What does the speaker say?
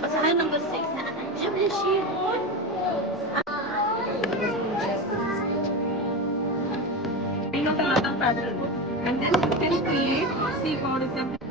Pasahan number 6 na. Siyempre, shit. Ay, natatang paddle. And then, you can create, see, for example,